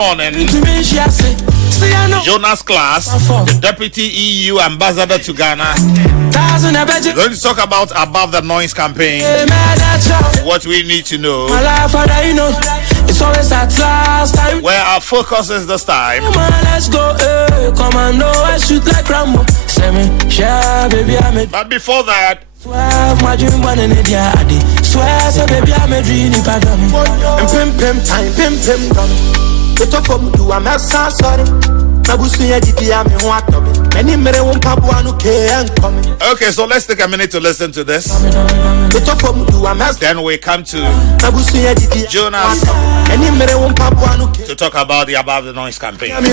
Morning. JONAS CLAES, the Deputy EU Ambassador to Ghana, we're going to talk about Above the Noise campaign. What we need to know. Where our focus is this time. But before that, okay, so let's take a minute to listen to this. Then we come to Jonas to talk about the Above the Noise campaign. FM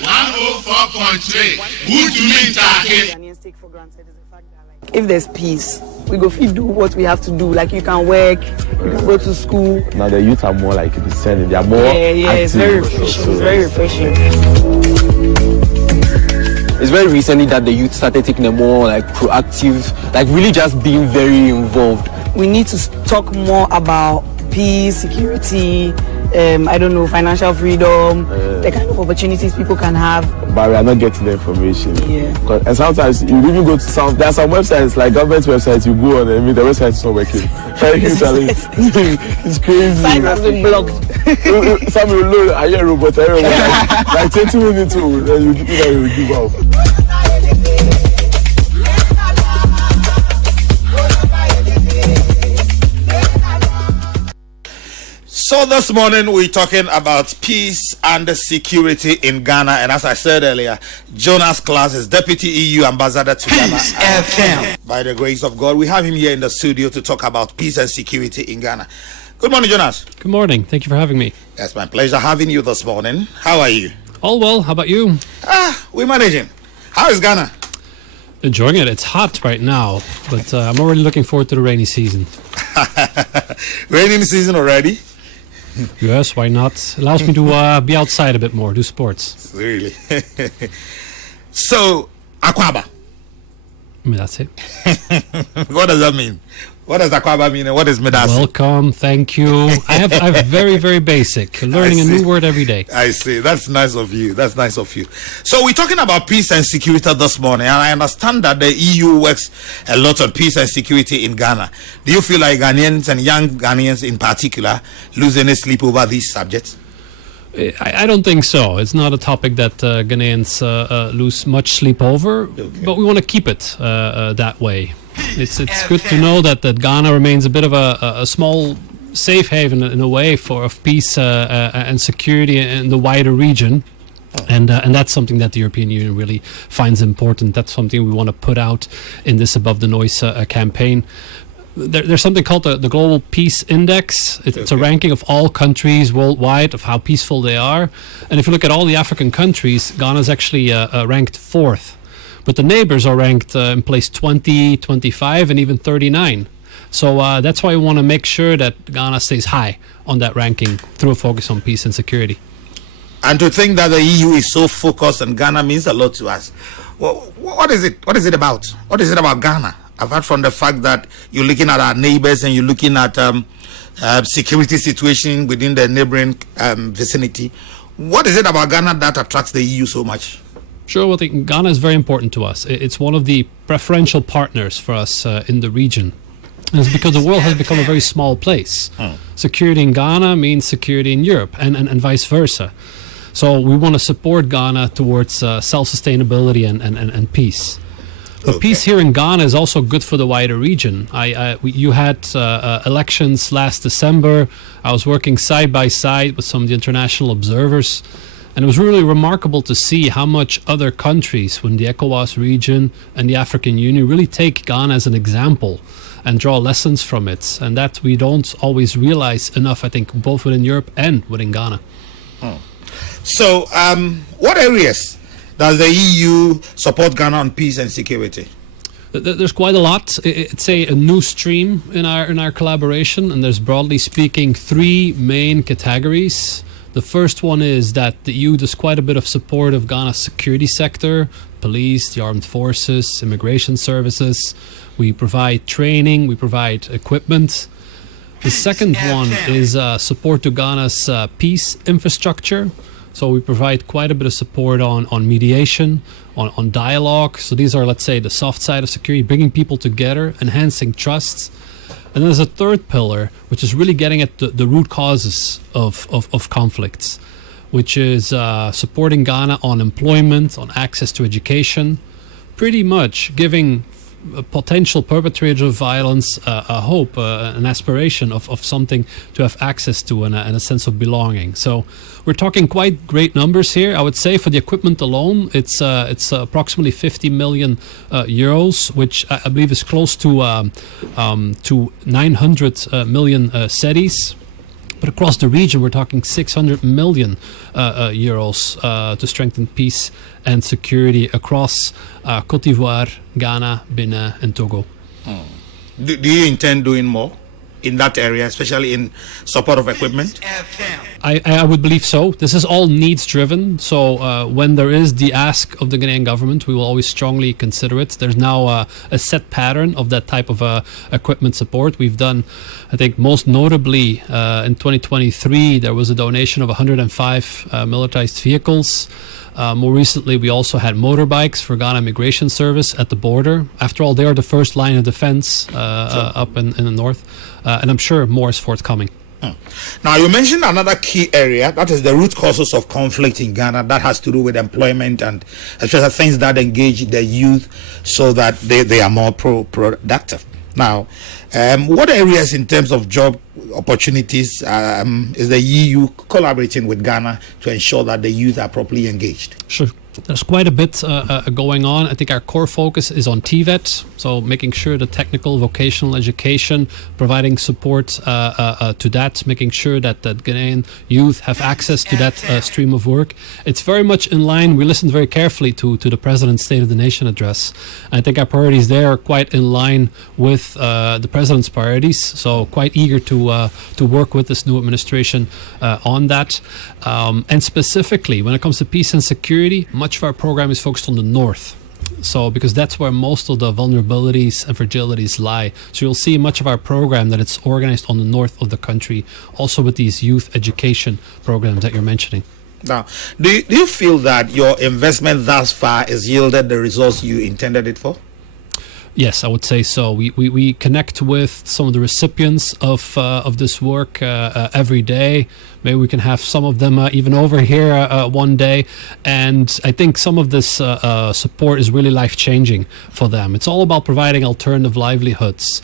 104.3. Who to mean target? If there's peace, we go fit do what we have to do. Like you can work, you can go to school. Now the youth are more like discerning. They are more active. It's very refreshing. It's very refreshing. It's very recently that the youth started taking a more like proactive, like really just being very involved. We need to talk more about peace, security, financial freedom, the kind of opportunities people can have. But we are not getting the information. Yeah. And sometimes you even go to there are some websites, like government websites, you go on and the website is not working. It's crazy. Sites have been blocked. Some will load, I hear robot, like 20 minutes old, then you give up. So this morning we're talking about peace and security in Ghana, and as I said earlier, JONAS CLAES is Deputy EU Ambassador to Ghana. FM. By the grace of God, we have him here in the studio to talk about peace and security in Ghana. Good morning, Jonas. Good morning. Thank you for having me. It's my pleasure having you this morning. How are you? All well. How about you? We're managing. How is Ghana? Enjoying it. It's hot right now, but I'm already looking forward to the rainy season. Rainy season already? Yes, why not? Allows me to be outside a bit more, do sports. Really? So, Akwaba. That's it. What does that mean? What does Akwaba mean and what is Medasi? Welcome, thank you. I have very, very basic. Learning a new word every day. I see. That's nice of you. That's nice of you. So we're talking about peace and security this morning, and I understand that the EU works a lot on peace and security in Ghana. Do you feel like Ghanaians and young Ghanaians in particular lose any sleep over these subjects? I don't think so. It's not a topic that Ghanaians lose much sleep over, but we want to keep it that way. It's good to know that Ghana remains a bit of a small safe haven in a way of peace and security in the wider region. And that's something that the European Union really finds important. That's something we want to put out in this Above the Noise campaign. There's something called the Global Peace Index. It's a ranking of all countries worldwide of how peaceful they are. And if you look at all the African countries, Ghana is actually ranked 4th. But the neighbors are ranked in place 20, 25, and even 39. So that's why we want to make sure that Ghana stays high on that ranking through a focus on peace and security. And to think that the EU is so focused on Ghana means a lot to us. Well, what is it? What is it about? What is it about Ghana? Apart from the fact that you're looking at our neighbors and you're looking at security situation within the neighboring vicinity, what is it about Ghana that attracts the EU so much? Sure, well, Ghana is very important to us. It's one of the preferential partners for us in the region. And it's because the world has become a very small place. Security in Ghana means security in Europe and vice versa. So we want to support Ghana towards self-sustainability and peace. But peace here in Ghana is also good for the wider region. You had elections last December. I was working side by side with some of the international observers. And it was really remarkable to see how much other countries within the ECOWAS region and the African Union really take Ghana as an example and draw lessons from it. And that we don't always realize enough, I think, both within Europe and within Ghana. So, what areas does the EU support Ghana on peace and security? There's quite a lot. It's a new stream in our collaboration, and there's, broadly speaking, 3 main categories. The first one is that the EU does quite a bit of support of Ghana's security sector, police, the armed forces, immigration services. We provide training, we provide equipment. The second one is support to Ghana's peace infrastructure. So we provide quite a bit of support on mediation, on dialogue. So these are, let's say, the soft side of security, bringing people together, enhancing trusts. And then there's a third pillar, which is really getting at the root causes of conflicts, which is supporting Ghana on employment, on access to education, pretty much giving potential perpetrators of violence a hope, an aspiration of something to have access to and a sense of belonging. So we're talking quite great numbers here. I would say for the equipment alone, it's approximately 50 million euros, which I believe is close to 900 million cedis. But across the region, we're talking 600 million euros to strengthen peace and security across Côte d'Ivoire, Ghana, Benin, and Togo. Do you intend doing more in that area, especially in support of equipment? I would believe so. This is all needs driven. So when there is the ask of the Ghanaian government, we will always strongly consider it. There's now a set pattern of that type of equipment support. We've done, I think most notably in 2023, there was a donation of 105 militarized vehicles. More recently, we also had motorbikes for Ghana Immigration Service at the border. After all, they are the first line of defense up in the north. And I'm sure more is forthcoming. Now, you mentioned another key area, that is the root causes of conflict in Ghana. That has to do with employment and especially things that engage the youth so that they are more productive. Now, what areas in terms of job opportunities is the EU collaborating with Ghana to ensure that the youth are properly engaged? Sure. There's quite a bit going on. I think our core focus is on TVET, so making sure the technical vocational education, providing support to that, making sure that the Ghanaian youth have access to that stream of work. It's very much in line. We listened very carefully to the President's State of the Nation address. I think our priorities there are quite in line with the President's priorities, so quite eager to work with this new administration on that. And specifically, when it comes to peace and security, much of our program is focused on the north. So, because that's where most of the vulnerabilities and fragilities lie. So you'll see much of our program that it's organized on the north of the country, also with these youth education programs that you're mentioning. Now, do you feel that your investment thus far has yielded the results you intended it for? Yes, I would say so. We connect with some of the recipients of this work every day. Maybe we can have some of them even over here one day. And I think some of this support is really life-changing for them. It's all about providing alternative livelihoods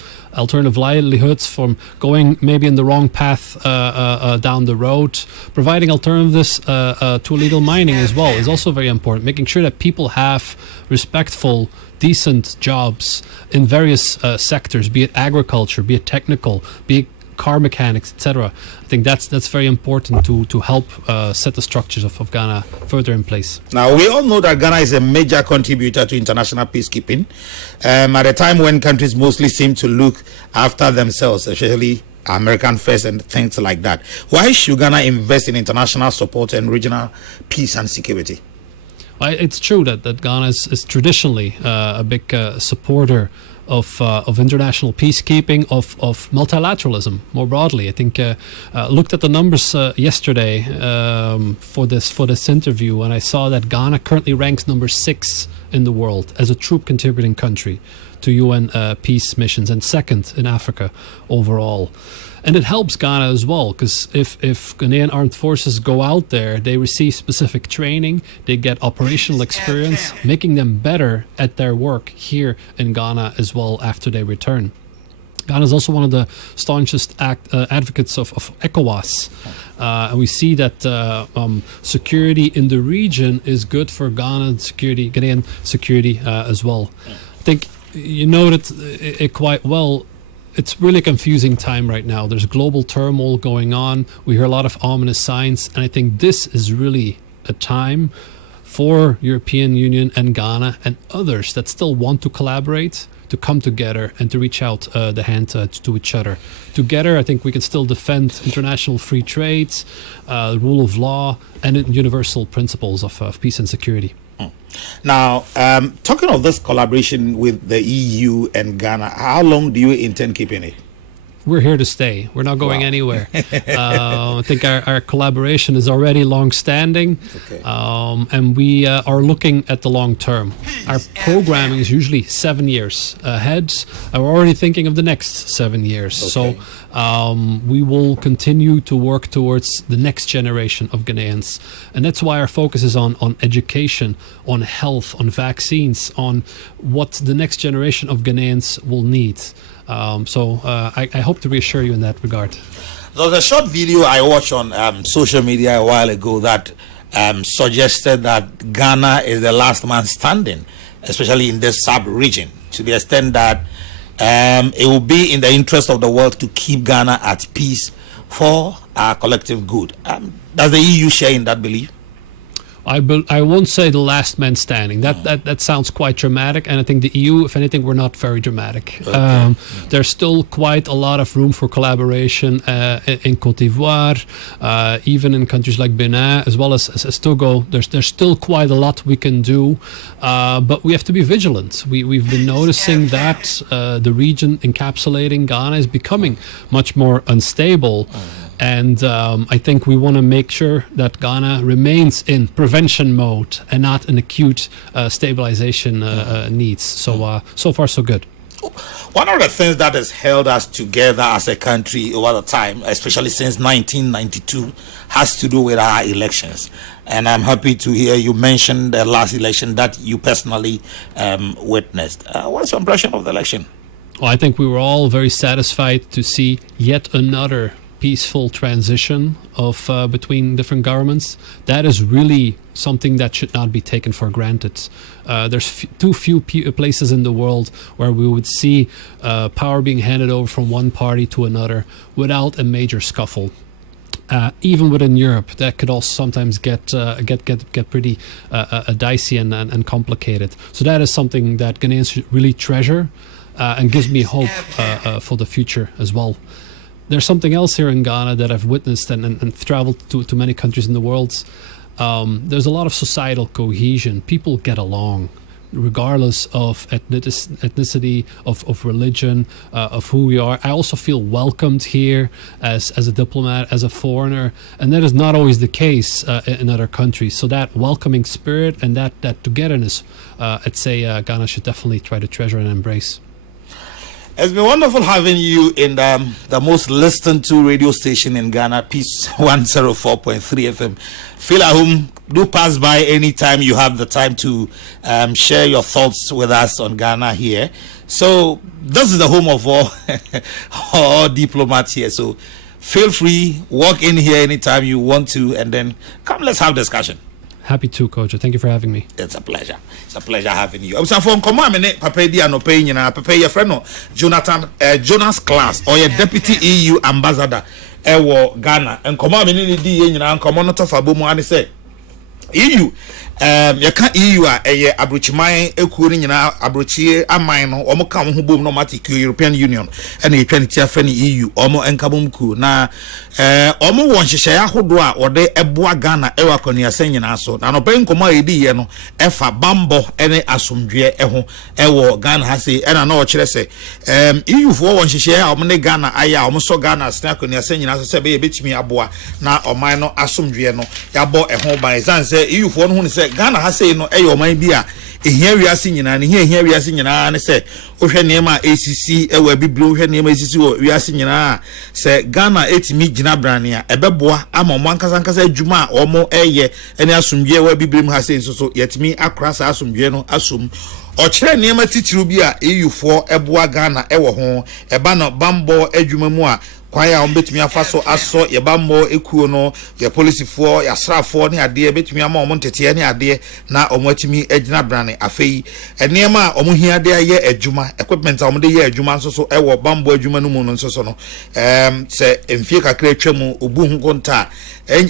from going maybe in the wrong path down the road. Providing alternatives to illegal mining as well is also very important. Making sure that people have respectful, decent jobs in various sectors, be it agriculture, be it technical, be it car mechanics, etc. I think that's very important to help set the structures of Ghana further in place. Now, we all know that Ghana is a major contributor to international peacekeeping. At a time when countries mostly seem to look after themselves, especially American first and things like that. Why should Ghana invest in international support and regional peace and security? It's true that Ghana is traditionally a big supporter of international peacekeeping, of multilateralism more broadly. I think looked at the numbers yesterday for this interview, and I saw that Ghana currently ranks number 6 in the world as a troop contributing country to UN peace missions, and second in Africa overall. And it helps Ghana as well, because if Ghanaian armed forces go out there, they receive specific training, they get operational experience, making them better at their work here in Ghana as well after they return. Ghana is also one of the staunchest advocates of ECOWAS. And we see that security in the region is good for Ghanaian security as well. I think you noted it quite well. It's really a confusing time right now. There's global turmoil going on. We hear a lot of ominous signs. And I think this is really a time for European Union and Ghana and others that still want to collaborate to come together and to reach out the hand to each other. Together, I think we can still defend international free trade, rule of law, and universal principles of peace and security. Now, talking of this collaboration with the EU and Ghana, how long do you intend keeping it? We're here to stay. We're not going anywhere. I think our collaboration is already long-standing, and we are looking at the long term. Our programming is usually 7 years ahead. We're already thinking of the next 7 years. So we will continue to work towards the next generation of Ghanaians. And that's why our focus is on education, on health, on vaccines, on what the next generation of Ghanaians will need. I hope to reassure you in that regard. There was a short video I watched on social media a while ago that suggested that Ghana is the last man standing, especially in this sub-region, to the extent that it will be in the interest of the world to keep Ghana at peace for our collective good. Does the EU share in that belief? I won't say the last man standing. That sounds quite dramatic, and I think the EU, if anything, we're not very dramatic. There's still quite a lot of room for collaboration in Côte d'Ivoire, even in countries like Benin, as well as Togo. There's still quite a lot we can do, but we have to be vigilant. We've been noticing that the region encapsulating Ghana is becoming much more unstable. And I think we want to make sure that Ghana remains in prevention mode and not in acute stabilization needs. So far, so good. One of the things that has held us together as a country over the time, especially since 1992, has to do with our elections. And I'm happy to hear you mention the last election that you personally witnessed. What's your impression of the election? Well, I think we were all very satisfied to see yet another peaceful transition of between different governments. That is really something that should not be taken for granted. There's too few places in the world where we would see power being handed over from one party to another without a major scuffle. Even within Europe, that could also sometimes get pretty dicey and complicated. So that is something that Ghanaians should really treasure and gives me hope for the future as well. There's something else here in Ghana that I've witnessed and traveled to many countries in the world. There's a lot of societal cohesion. People get along regardless of ethnicity, of religion, of who we are. I also feel welcomed here as a diplomat, as a foreigner, and that is not always the case in other countries. So that welcoming spirit and that togetherness, I'd say Ghana should definitely try to treasure and embrace. It's been wonderful having you in the most listened to radio station in Ghana, Peace 104.3 FM. Feel at home. Do pass by anytime you have the time to share your thoughts with us on Ghana here. So this is the home of all diplomats here. So feel free, walk in here anytime you want to, and then come, let's have discussion. Happy to, Coach. Thank you for having me. It's a pleasure. It's a pleasure having you. So from command, Papa di ano pay nyina, Papa your friend no Jonas Claes or your deputy EU ambassador ewo Ghana. And command ni di nyina and command not for bomu ani say EU you can EU abrochiman ekuo ni nyina abrochie aman no omo ka ho bom no matic European Union and e twa ni tia fa ni EU omo enkabom ku na omo won hyehyɛ ahodo a ode eboa Ghana ewa kwani asan nyina so na no pen komo edi ye no efa bambo ene asomdwe eho ewo Ghana ha se ena na o kire se EU fo won hyehyɛ a omo ne Ghana aya omo so Ghana asan kwani asan nyina so se be ye betumi aboa na oman no asomdwe no yabo eho ban san se EU fo no hu ne se Ghana ha say no eyo man bi a ehia wiase nyina ne ehia wiase nyina ne se ohwe niam a ACC ewa biblo ohwe niam ACC wo wiase nyina se Ghana etimi gina brane a ebeboa ama omo ankasa adwuma a omo eye ene asomdwe wa biblim ha say so yetimi akra sa asomdwe no asom ochire niam titiru bi a EU fo eboa Ghana ewo ho eba no bambo adwuma mu a kwaya ombetumi afaso aso yebammo ekuo no ye police for ya srafo ne ade betumi ama omo ntete ne ade na omo atimi agina brane afei enema a omo hia de aye adwuma equipment a omo de ye adwuma nso so ewo bambo adwuma no mu no nso so no se emfie kakra atwamu obu hu konta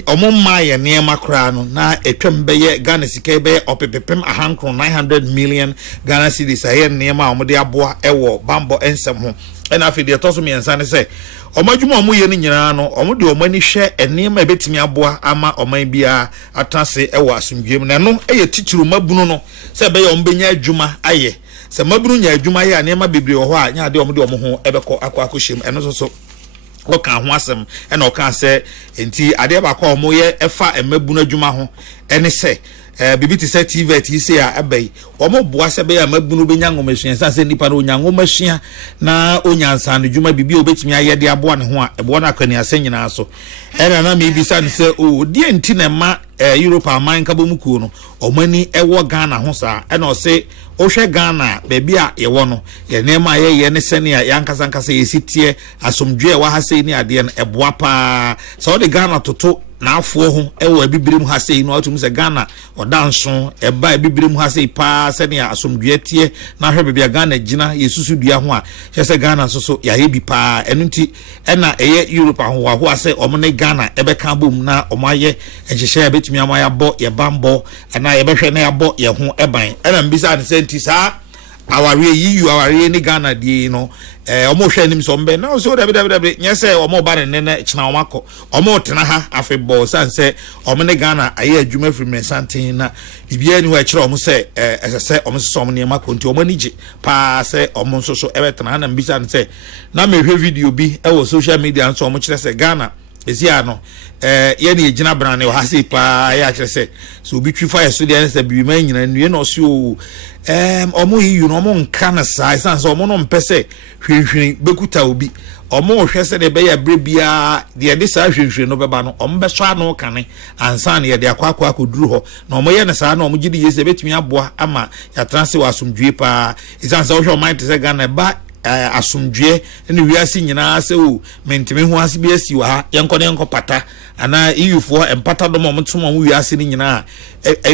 omo ma ye nema kra no na etwam be ye Ghana sika be opepepem ahankro 900 million Ghana cedis aye nema omo de aboa ewo bambo ensem ho and afi de toso me ensa ne se omadwuma omo ye ni nyina no omo de omani hwe enema ebetimi aboa ama oman bia atase ewo asomdwem na no eye titiri mabunu no se be ye ombenya adwuma aye se mabunu nya adwuma ye anema bebre wo ho a nya de omo de omo ho ebekọ akwakohyem eno so oka ho asem ena oka se enti ade ba kwa omo ye efa emabunu adwuma ho ene se bibi ti se TV ti se a abai omo boa se be ya mabunu be nyango machine se nipa no nyango machine na onyansa no dwuma bibi obetimi ayede aboa ne ho a ebo na akwani ase nyina so era na me bisa ne se o die nti na ma Europe aman ka bomukuo no omani ewo Ghana ho sa ena o se o hwe Ghana bebi a ye wo no ye nema ye ne se ne ya yankasa yesitie asomdwe wa ha se ni ade no eboa pa so o de Ghana toto na afo ho ewo abibirem ha sei no atum se Ghana odanso eba abibirem ha sei pa se ne asomdwe tie na hwe bebia Ghana gina yesusu dua ho a se Ghana so ya hebi pa enunti ena eye Europe ho ase omo ne Ghana ebeka bom na omo aye enhyehyɛ abetumi ama ya bo ye bambo na ye behwe na ya bo ye ho eban ena mbisa ne senti sa aware yiyu aware ni Ghana die no omo hwe nim so mbe na so dabe nyese omo ba ne ne china omako omo tena ha afebo sanse omo ne Ghana aye adwuma firi mensantin na bibia ni ho akire omo se esese omo so omo ne mako nti omo nige pa se omo so ebetena na mbisa ne se na mehwe video bi e wo social media nso omo kire se Ghana esia no ye na ejina brane o hase pa ya kire se so obi twi fire so de se bi man nyina nue na so omo yiyu no omo nka na sai sanse omo no mpese hwehwen bekuta obi omo hwe se de be ya brebia de de sa hwehwen no beba no omo be so ano kane ansa na ye de akwa akoduru ho na omo ye na sa na omo gidi yese betumi aboa ama ya transe wa asomdwe pa isanse o hwe o mind se Ghana ba asomdwe ne wiase nyina se o mentime ho ase bi asi wa ha yenko pata ana iyufo empata do mo mtom mo wiase ni nyina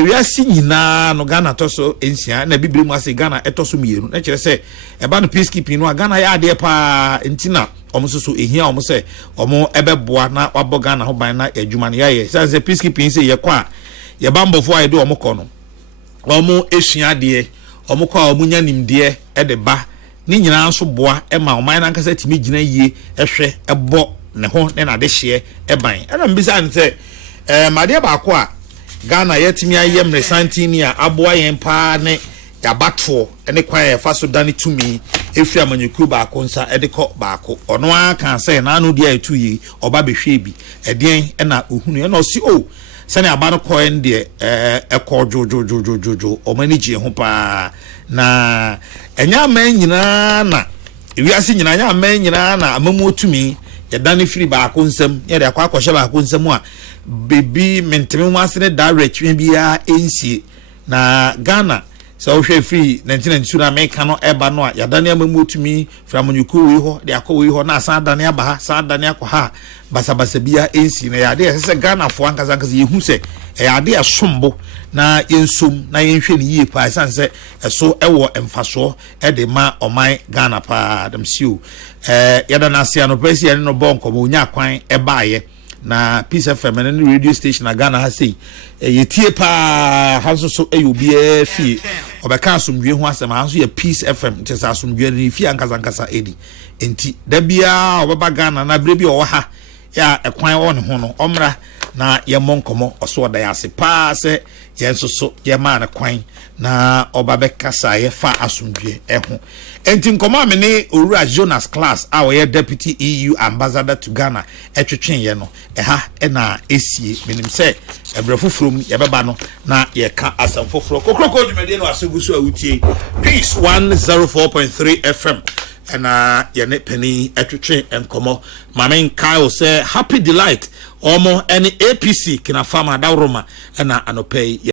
wiase nyina no Ghana toso ensia na bibire mu ase Ghana etoso mienu na kire se eba no peacekeeping no Ghana ya ade pa entina omo so ehia omo se omo ebeboa na wabo Ghana ho ban na adwuma ne yaye se peacekeeping se ye kwa ye bambofo aye do omo ko no omo ehia de omo kwa omo nya nimde e de ba ni nyina nso boa ema oman na nkasa timi gina yie ehwe ebo ne ho ne na de hye eban ana mbisa ne se made ba ko a Ghana yetimi ayem resantini a aboa yen pa ne yabato ene kwa ya faso dani tumi efi amanyekuru ba ko nsa ede ko ba ko ono aka se na anu dia etu yi oba behwe bi edien na ohunu na osi o sane aba no ko en de ekọ jojo omani ji ho pa na enya man nyina na ewiase nyina nya man nyina na amamu otumi ya dani firi ba ko nsam ya de akwa akwhye ba ko nsam a bebi menteme ho ase ne direct bia ensie na Ghana so hwe free 1992 na America no eba no a ya dani amamu otumi fra manyuku wi ho de akọ wi ho na asa dani aba ha sa dani akọ ha basabasa bia ensi na ya de se Ghana fo ankaza yehu se ya de asombo na yensum na yenhwe ne yie pa sanse eso ewo emfaso e de ma oman Ghana pa dem siu ya da na asia no presi ya no bonko mo nya kwan e baaye na Peace FM na radio station na Ghana ha sei yetie pa hanso so eyobi fi obeka asomdwe ho asem hanso ya Peace FM tesa asomdwe ni fi ankaza edi enti da bia obaba Ghana na bre bi o ha ya ekwan won ho no omra na ye monkomo oso da ya se pa se ye nsoso ye ma na kwan na obabeka sa ye fa asomdwe ho enti nkomo amene owura Jonas Class a we deputy EU ambassador to Ghana etwetwen ye no ha na esie menim se ebrefofrom ye beba no na ye ka asamfoforo kokroko dwumade no asegusu awutie Peace 104.3 FM and yene penny etwetwe enkomo mame Kyle say happy delight omo any APC kina farmer da roma na anope